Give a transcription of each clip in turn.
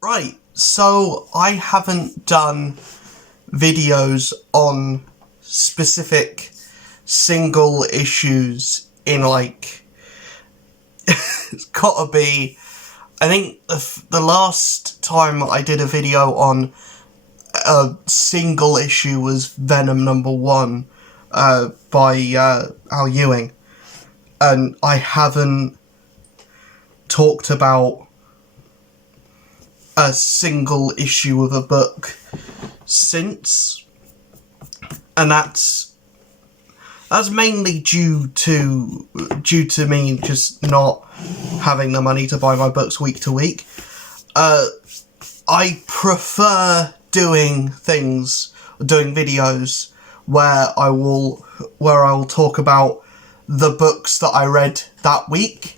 Right, so I haven't done videos on specific single issues in it's gotta be, I think the last time I did a video on a single issue was Venom #1 by Al Ewing, and I haven't talked about a single issue of a book since, and that's mainly due to me just not having the money to buy my books week to week. I prefer doing videos where I'll talk about the books that I read that week,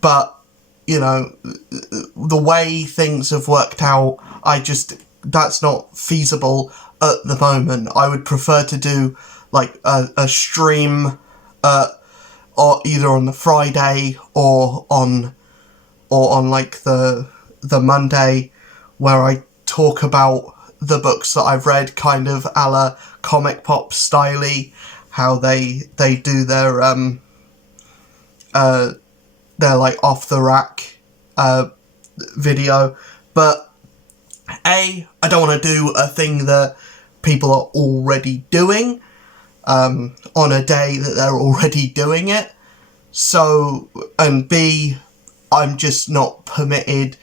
but you know, the way things have worked out, that's not feasible at the moment. I would prefer to do like a stream, or either on the Friday or on like the Monday, where I talk about the books that I've read, kind of a la comic pop styley, how they do their like off the rack video. But I don't want to do a thing that people are already doing on a day that they're already doing it. So, and B, I'm just not permitted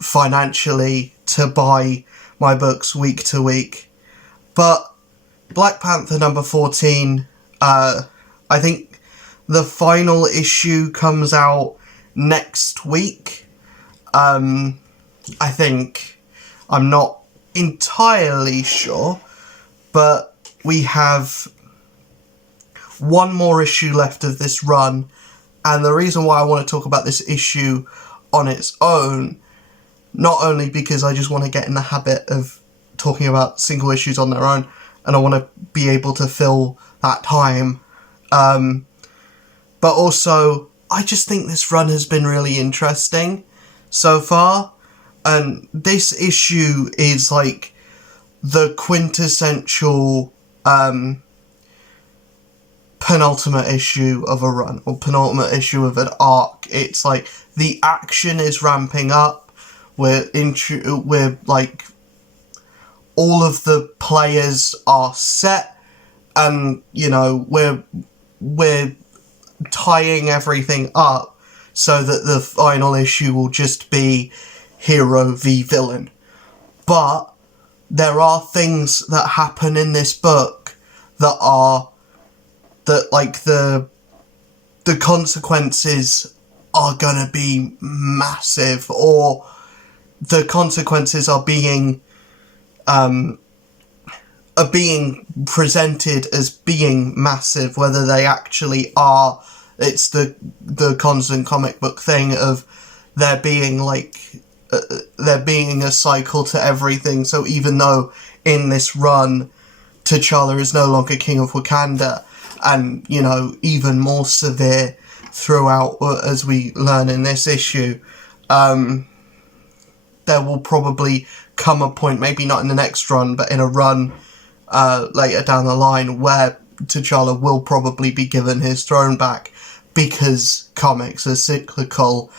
financially to buy my books week to week. But Black Panther #14, I think the final issue comes out next week. I think, I'm not entirely sure, but we have one more issue left of this run, and the reason why I want to talk about this issue on its own, not only because I just want to get in the habit of talking about single issues on their own, and I want to be able to fill that time, but also I just think this run has been really interesting so far, and this issue is like the quintessential penultimate issue of a run, or penultimate issue of an arc. It's like the action is ramping up, we're like all of the players are set, and you know, we're tying everything up so that the final issue will just be hero v villain. But there are things that happen in this book that the consequences are gonna be massive, or the consequences are being presented as being massive, whether they actually are. It's the constant comic book thing of there being a cycle to everything. So even though in this run T'Challa is no longer King of Wakanda, and you know, even more severe throughout, as we learn in this issue, there will probably come a point, maybe not in the next run, but in a run later down the line, where T'Challa will probably be given his throne back, because comics are cyclical,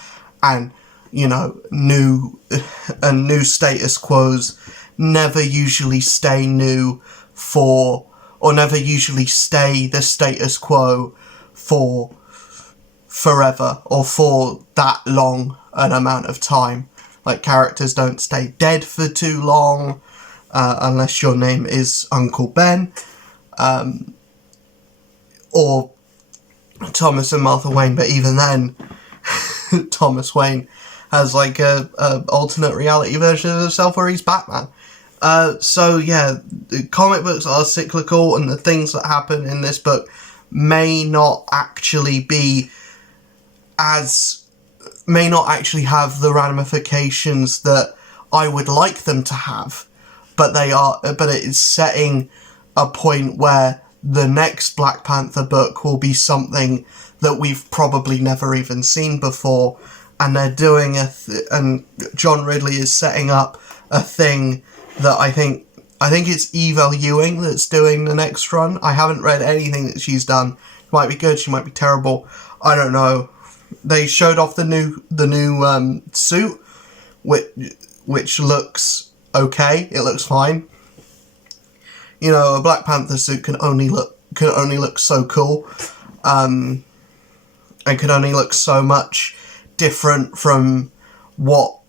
and you know, new status quos never usually stay new never usually stay the status quo for forever, or for that long an amount of time. Like, characters don't stay dead for too long, unless your name is Uncle Ben, or Thomas and Martha Wayne, but even then, Thomas Wayne has like a alternate reality version of himself where he's Batman. So yeah, comic books are cyclical, and the things that happen in this book may not actually have the ramifications that I would like them to have, but it is setting a point where the next Black Panther book will be something that we've probably never even seen before, and they're doing and John Ridley is setting up a thing that I think it's Eva Ewing that's doing the next run. I haven't read anything that she's done. She might be good, she might be terrible. I don't know. They showed off the new suit, which looks okay. It looks fine. You know, a Black Panther suit can only look so cool, and can only look so much different from what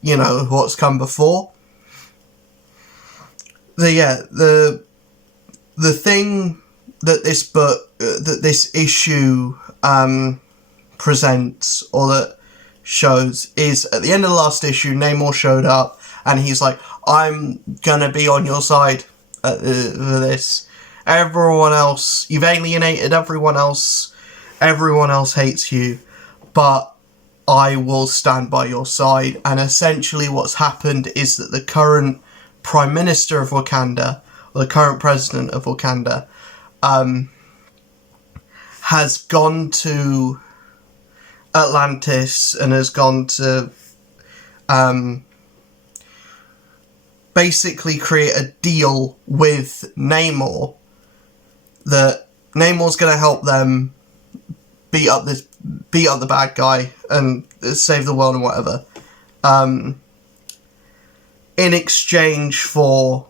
you know, what's come before. The thing that this issue presents, or that shows, is at the end of the last issue, Namor showed up and he's like, I'm gonna be on your side for this. Everyone else, you've alienated everyone else hates you, but I will stand by your side. And essentially what's happened is that the current Prime Minister of Wakanda, or the current President of Wakanda, has gone to Atlantis and has gone to basically create a deal with Namor, that Namor's going to help them beat up the bad guy and save the world and whatever, in exchange for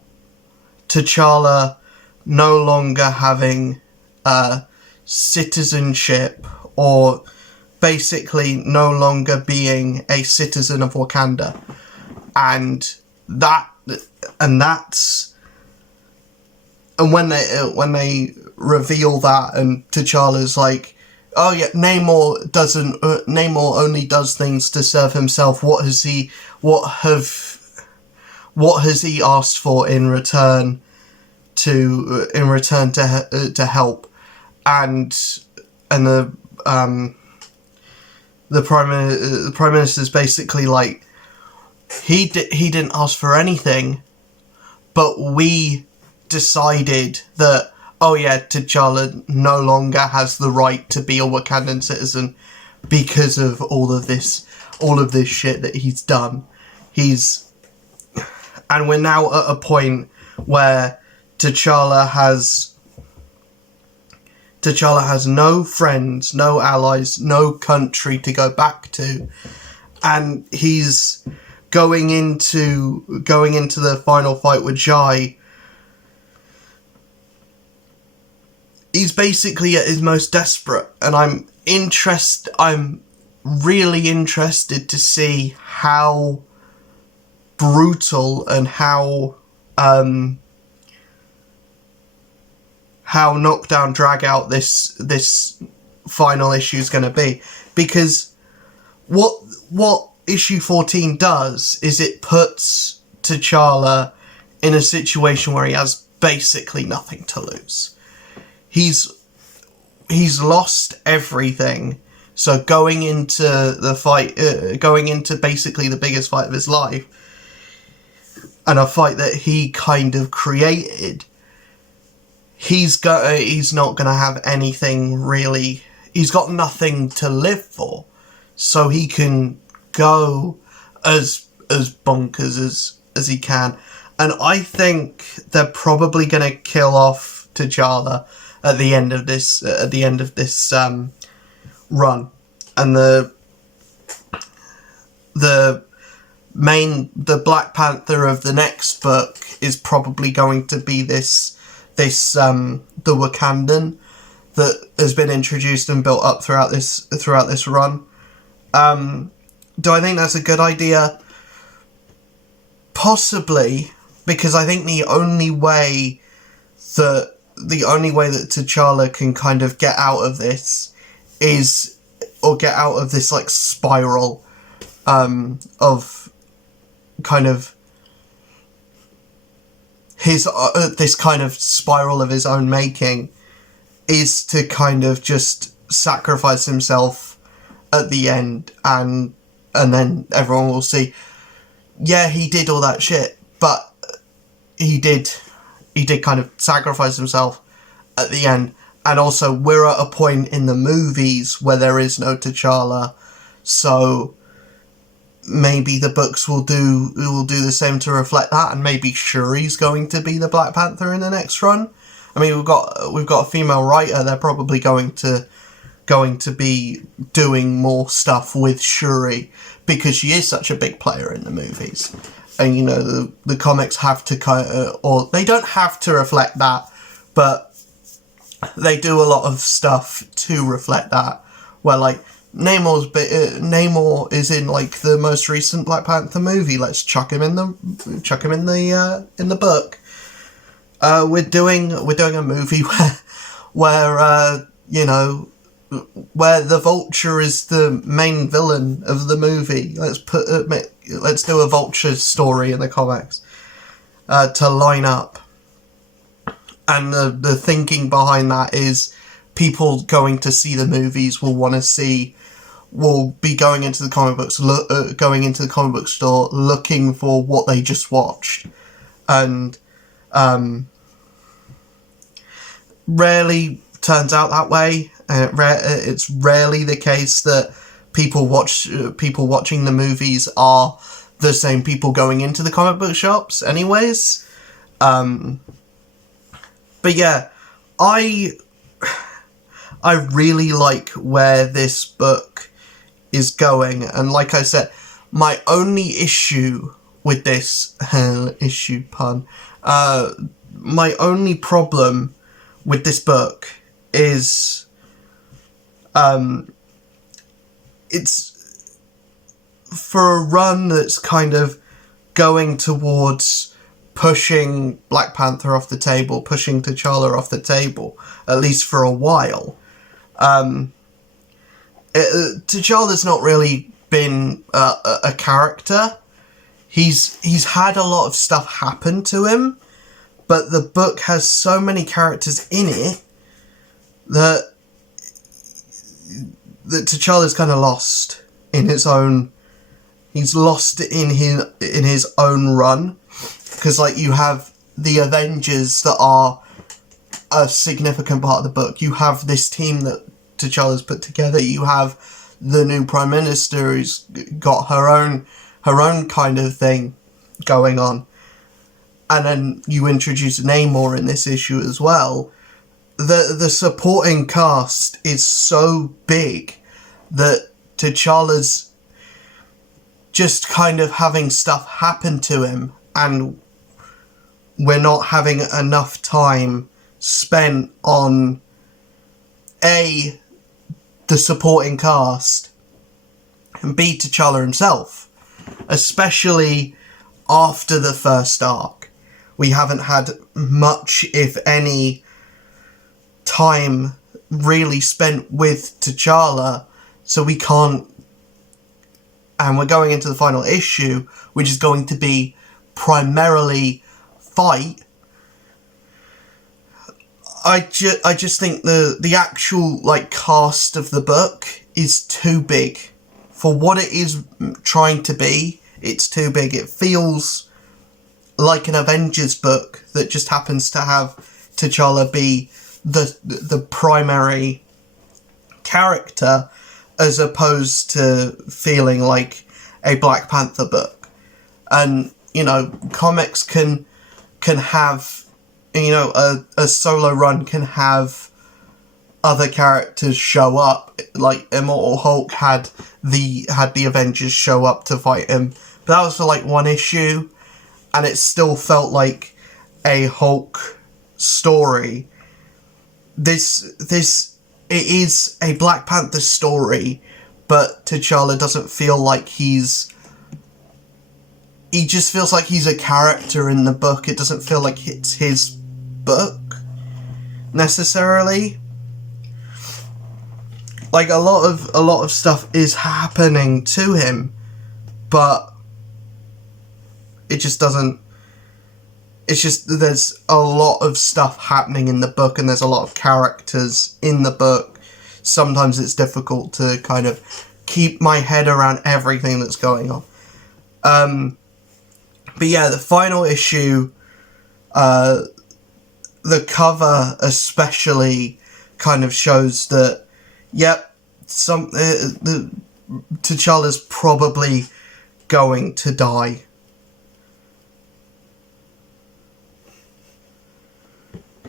T'Challa no longer having citizenship, or basically no longer being a citizen of Wakanda. And when they reveal that, and T'Challa's like, oh yeah, Namor only does things to serve himself. What has he asked for in return to help? And the Prime Minister's basically like, he didn't ask for anything, but we decided that, oh yeah, T'Challa no longer has the right to be a Wakandan citizen because of all of this shit that he's done. And we're now at a point where T'Challa has no friends, no allies, no country to go back to, and he's going into the final fight with Jai. He's basically at his most desperate, and I'm really interested to see how brutal and how knockdown, drag out this final issue is going to be, because what issue 14 does is it puts T'Challa in a situation where he has basically nothing to lose. He's lost everything, so going into the fight, going into basically the biggest fight of his life, and a fight that he kind of created, he's not going to have anything really. He's got nothing to live for, so he can go as bonkers as he can. And I think they're probably going to kill off T'Challa at the end of this run, and the Black Panther of the next book is probably going to be the Wakandan that has been introduced and built up throughout this run. Do I think that's a good idea? Possibly, because I think the only way that T'Challa can kind of get out of this get out of this like spiral of kind of his this kind of spiral of his own making, is to kind of just sacrifice himself at the end, and then everyone will see, yeah, he did all that shit, but he did kind of sacrifice himself at the end, And also, we're at a point in the movies where there is no T'Challa, so maybe the books will do the same to reflect that, and maybe Shuri's going to be the Black Panther in the next run. I mean, we've got a female writer. They're probably going to be doing more stuff with Shuri because she is such a big player in the movies, and the comics have to or they don't have to reflect that, but they do a lot of stuff to reflect that. Where like Namor is in like the most recent Black Panther movie. Let's chuck him in the book. We're doing a movie where where the Vulture is the main villain of the movie. Let's do a Vulture story in the comics to line up. And the thinking behind that is people going to see the movies will be going into the comic books, going into the comic book store looking for what they just watched, and rarely turns out that way. It's rarely the case that people watching the movies are the same people going into the comic book shops anyways. But yeah, I really like where this book is going, and like I said, my only issue with this my only problem with this book is it's for a run that's kind of going towards pushing Black Panther off the table, pushing T'Challa off the table, at least for a while. T'Challa's not really been a character. He's had a lot of stuff happen to him, but the book has so many characters in it that T'Challa's kind of lost in his own. He's lost in his own run, because like you have the Avengers that are a significant part of the book. You have this team that T'Challa's put together. You have the new Prime Minister who's got her own kind of thing going on. And then you introduce Namor in this issue as well. The supporting cast is so big that T'Challa's just kind of having stuff happen to him, and we're not having enough time spent on A, the supporting cast, and B, T'Challa himself. Especially after the first arc. We haven't had much, if any, time really spent with T'Challa, so we can't. And we're going into the final issue, which is going to be primarily fight. I just think the actual cast of the book is too big for what it is trying to be. It's too big. It feels like an Avengers book that just happens to have T'Challa be the primary character, as opposed to feeling like a Black Panther book. And comics can have a solo run can have other characters show up. Like Immortal Hulk had the Avengers show up to fight him, but that was for one issue, and it still felt like a Hulk story. It is a Black Panther story, but T'Challa doesn't feel like he just feels like he's a character in the book. It doesn't feel like it's his book necessarily. Like a lot of stuff is happening to him, but it just doesn't. It's just there's a lot of stuff happening in the book, and there's a lot of characters in the book. Sometimes it's difficult to kind of keep my head around everything that's going on. But yeah, the final issue, the cover especially kind of shows that, yep, T'Challa's probably going to die.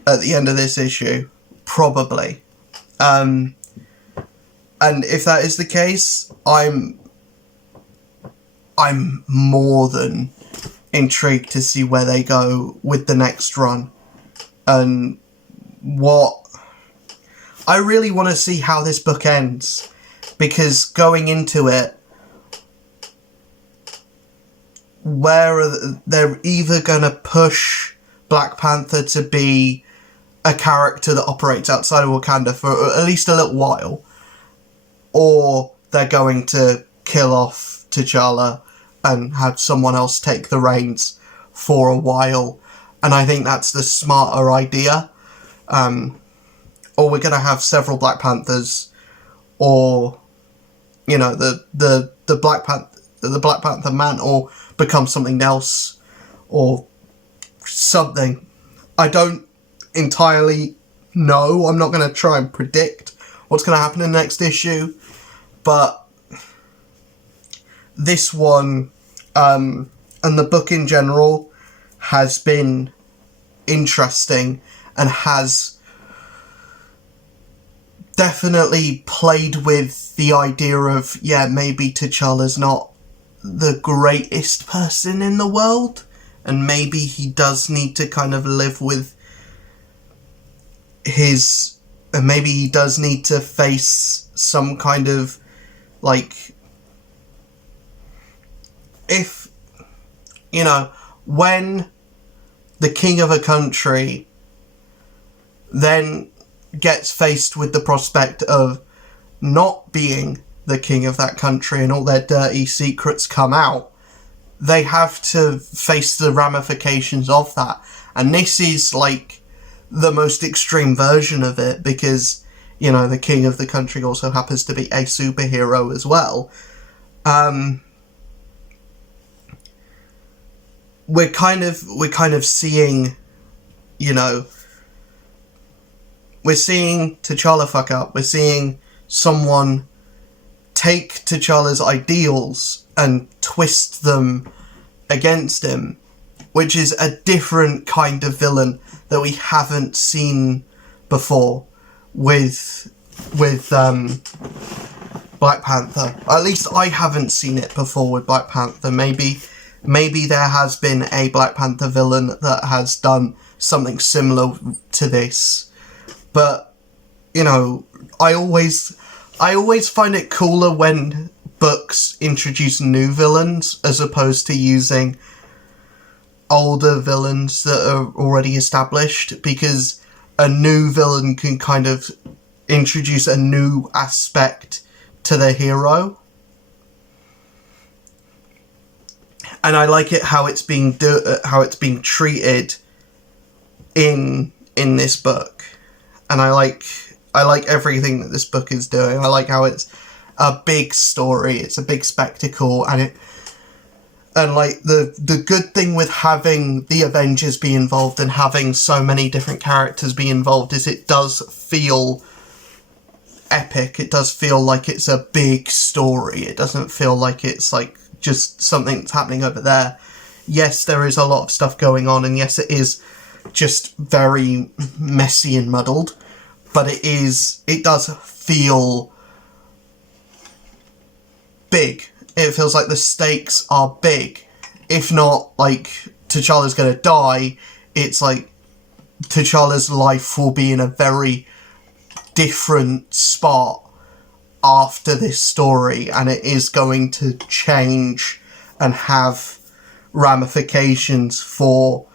At the end of this issue, probably. And if that is the case, I'm more than intrigued to see where they go with the next run. And I really want to see how this book ends, because going into it, they're either going to push Black Panther to be a character that operates outside of Wakanda for at least a little while, or they're going to kill off T'Challa and have someone else take the reins for a while. And I think that's the smarter idea. Or we're going to have several Black Panthers, or, you know, the Black Panther mantle become something else, or something. I don't entirely know. I'm not going to try and predict what's going to happen in the next issue, but this one, and the book in general, has been interesting and has definitely played with the idea of, yeah, maybe T'Challa's not the greatest person in the world, and maybe he does need to kind of live with and maybe he does need to face some kind of, like, if, you know, when the king of a country then gets faced with the prospect of not being the king of that country and all their dirty secrets come out, they have to face the ramifications of that. And this is, like, the most extreme version of it, because, you know, the king of the country also happens to be a superhero as well. We're kind of seeing, you know, we're seeing T'Challa fuck up. We're seeing someone take T'Challa's ideals and twist them against him, which is a different kind of villain that we haven't seen before with Black Panther. At least I haven't seen it before with Black Panther. Maybe there has been a Black Panther villain that has done something similar to this. But, you know, I always find it cooler when books introduce new villains as opposed to using older villains that are already established, because a new villain can kind of introduce a new aspect to the hero. And I like it how it's being treated in this book. And I like everything that this book is doing. I like how it's a big story, it's a big spectacle, and like the good thing with having the Avengers be involved and having so many different characters be involved is it does feel epic. It does feel like it's a big story. It doesn't feel like it's like just something that's happening over there. Yes, there is a lot of stuff going on, and yes, it is just very messy and muddled, but it does feel big. It feels like the stakes are big. If not, like, T'Challa's gonna die, it's like T'Challa's life will be in a very different spot after this story, and it is going to change and have ramifications for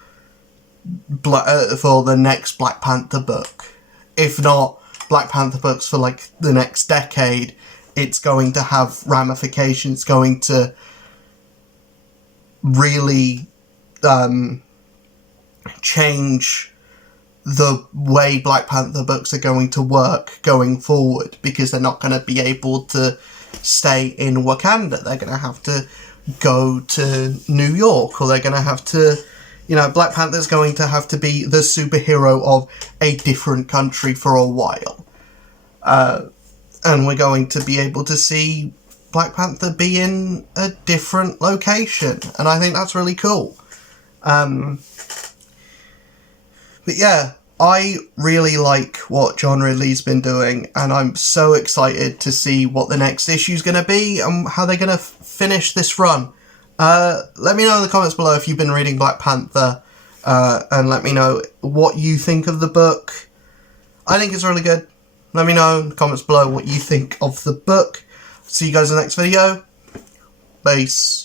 the next Black Panther book. If not Black Panther books for, like, the next decade, it's going to have ramifications. It's going to really change the way Black Panther books are going to work going forward, because they're not going to be able to stay in Wakanda. They're going to have to go to New York, or they're going to have to, you know, Black Panther's going to have to be the superhero of a different country for a while. and we're going to be able to see Black Panther be in a different location, and I think that's really cool. But yeah, I really like what John Ridley's been doing, and I'm so excited to see what the next issue's going to be and how they're going to finish this run. Let me know in the comments below if you've been reading Black Panther, and let me know what you think of the book. I think it's really good. Let me know in the comments below what you think of the book. See you guys in the next video. Peace.